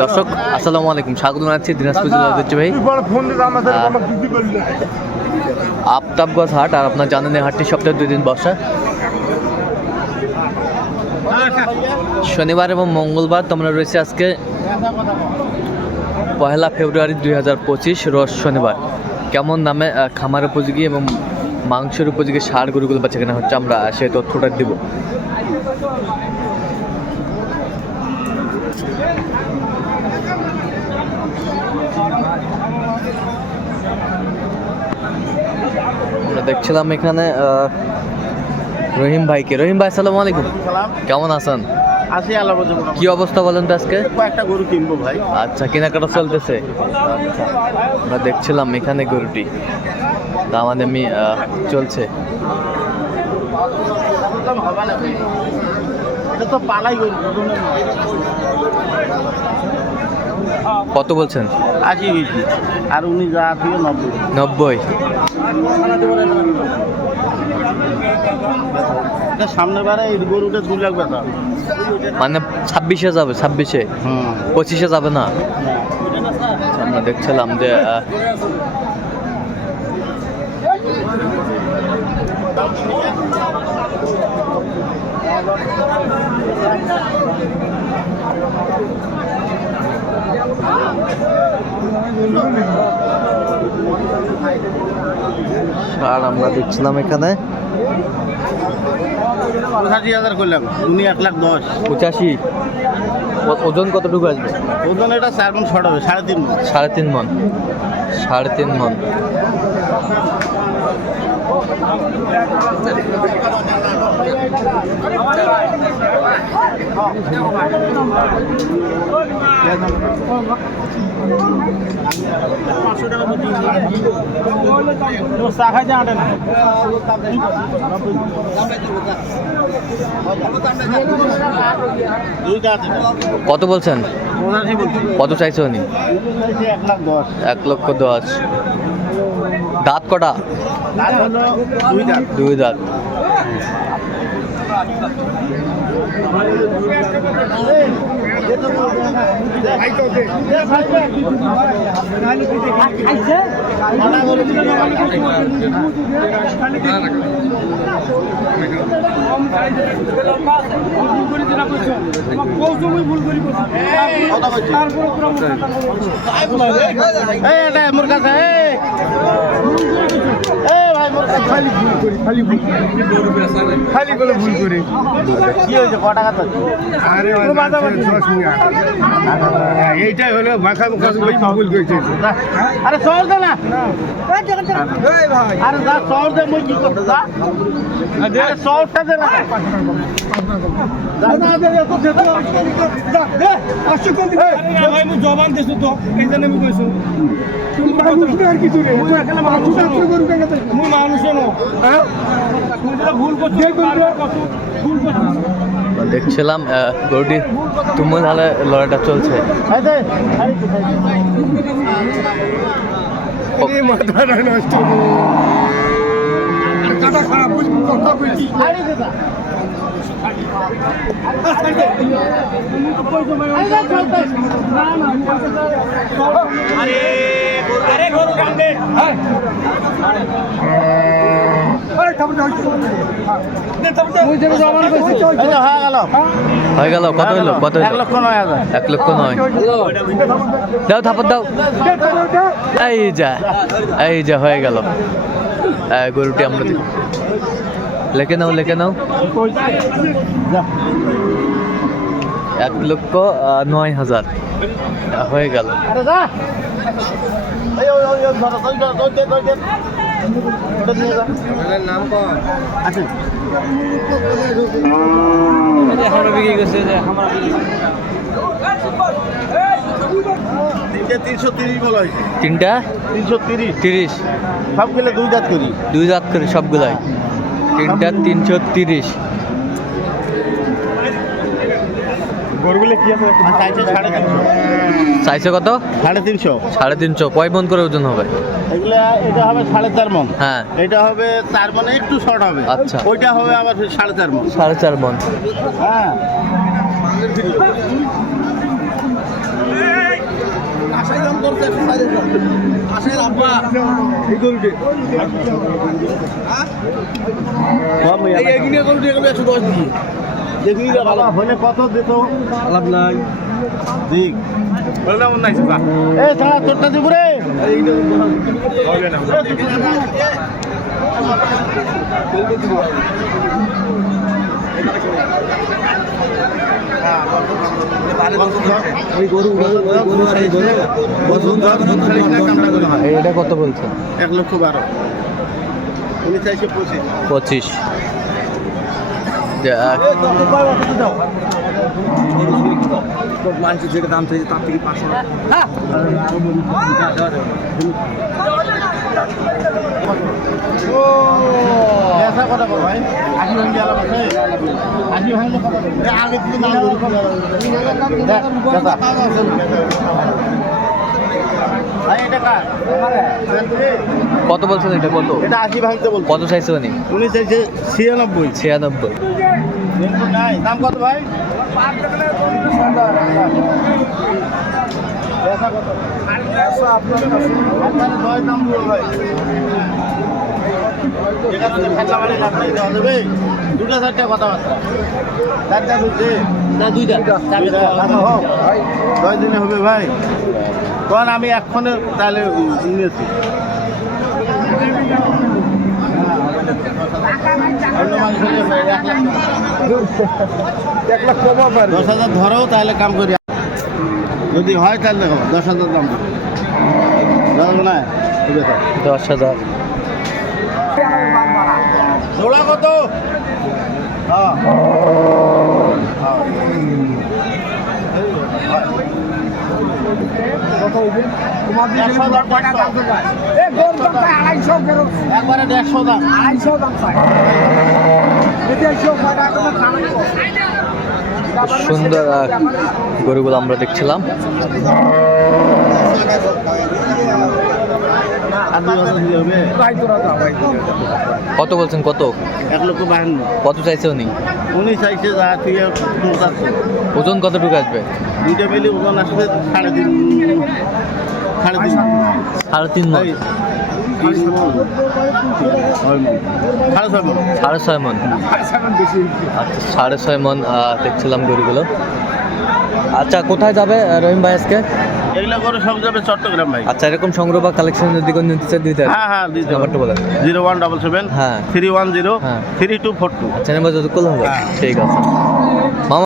দর্শক আসসালামু আলাইকুম, স্বাগত জানাচ্ছি দিনাজপুর জেলার ঐতিহ্যবাহী আফতাবগঞ্জ হাট। আর আপনার জানেন এই হাটটি সপ্তাহে 2 দিন বসে, শনিবার এবং মঙ্গলবার। তোমরা রয়েছে আজকে 1 ফেব্রুয়ারি 2025 রোজ শনিবার। কেমন দামে খামার উপযোগী এবং মাংসের উপযোগী ষাঁড় গরুগুলো বাচ্চা কেনা হচ্ছে, আমরা সেই তথ্যটা দিব। আমরা দেখছিলাম এখানে রহিম ভাইকে। রহিম ভাই আসসালামু আলাইকুম, কেমন আছেন? আসি আল্লাহ বলতে কি অবস্থা বলেন তো আজকে? কয়েকটা গরু কিনবো ভাই। আচ্ছা, কেনাকাটা চলতেছে। আমরা দেখছিলাম এখানে গরুটি দামাদামি চলছে। এটা তো পালাই গরু। কত বলছেন? 80 কেজি আর উনি যা দিয়ে 90। 90। এটা সামনে বারে এই গরুটা 2 লাখ বেচা, মানে 26-এ যাবে? 26-এ? 25-এ যাবে না? আমরা দেখছিলাম যে আর আমরা দেখছিলাম এখানে 85,000 করলাম, উনি 1,10,000। 85। ওজন কতটুকু আসবে? ওজন এটা 4 মণ শর্ট হবে, 3.5 মণ। 3.5 মণ। 3.5 মণ। কত বলছেন? কত চাইছে উনি? 1,10,000। দাঁত কটা? 2 দাঁত। খালি করে ভুল করি। কি হয়েছে? ক টাকা তো? আরে এইটাই হলো মাখা মুখা ভুল করেছে। আরে চল দে না, আরে যা চল দে, মই কি করতে যা, আরে চলটা দে না। জবান দিছো তো, এই জন্য আমি কইছো দেখছিলাম গরুটি তুমুল হালে লড়াইটা চলছে। হয়ে গেল। কত হইলো? কত হইলো? 1,09,000। 1,09,000। দাও, থাপড় দাও। এই যা হয়ে গেল। গরুটি আমরা লেখে নাও, লেখে নাও। 1,09,000 হয়ে গেল। নাম কম আছে। বিক্রি করছে যে 330 বলা হয়েছে। তিনটা 330 সব গেলে 2 দাঁত করি। 2 দাঁত করে সবগুলাই। তিনটা 330। গরুগুলো কি আছে? চাইছে 350। চাইছে কত? 350। 350। কয় মণ করে ওজন হবে? এগুলা এটা হবে 4.5 মণ। হ্যাঁ, এটা হবে 4 মণে একটু শর্ট হবে। আচ্ছা, ওইটা হবে আবার 4.5 মণ। 4.5 মণ। হ্যাঁ, কত দিত লাভ নাই দিক তোরটা দিব রে এটা কত বলছে? 1,12,000 উনি চাইছে 25। মানুষের যেটা দাম চাইছে তার থেকে 500 কথা বল ভাই 80 ভাঙলে আলাদা আছে 80 ভাঙলে কথা বল আগে থেকে দাম ভাই এটা কার কত বলছেন? এটা কত? এটা 80 ভাঙতে বল। কত চাইছে উনি? উনি চাইছে 96। 96। নাই দাম কত ভাই? আপনার দাম বল ভাই। দুটা চারটা কথাবার্তা চারটা বুঝছে না দুইটা 10 দিনে হবে ভাই। কারণ আমি এক্ষণে তাহলে নিয়েছি $1,00,000 ধরো তাহলে কাম করি যদি হয় তাহলে দেখো 10,000 দাম ধরবো না 10,000। জোড়া কত? হ্যাঁ একবারে 150 দাম 250 দাম চাই সুন্দর গরুগুলো আমরা দেখছিলাম। কত বলছেন? কত? 1,52,000 কত চাইছে উনি? উনি চাইছে যা তুই ওজন কতটুকু আসবে? দুইটা মিলে ওজন আসবে 3.5 3.5 মণ। 6.5 মণ। আচ্ছা 6.5 মণ দেখছিলাম গরুগুলো। আচ্ছা কোথায় যাবে রহিম ভাই আজকে? এগুলো করে সব যাবে চট্টগ্রাম ভাই। আচ্ছা এরকম সংগ্রহ বা কালেকশন যদি কোনো নিতে চাই দিতে হ্যাঁ হ্যাঁ দিতে নাম্বারটা বলেন। 0177 হ্যাঁ 310 হ্যাঁ 3242। আচ্ছা নাম্বার যত কল হবে। ঠিক আছে মামা।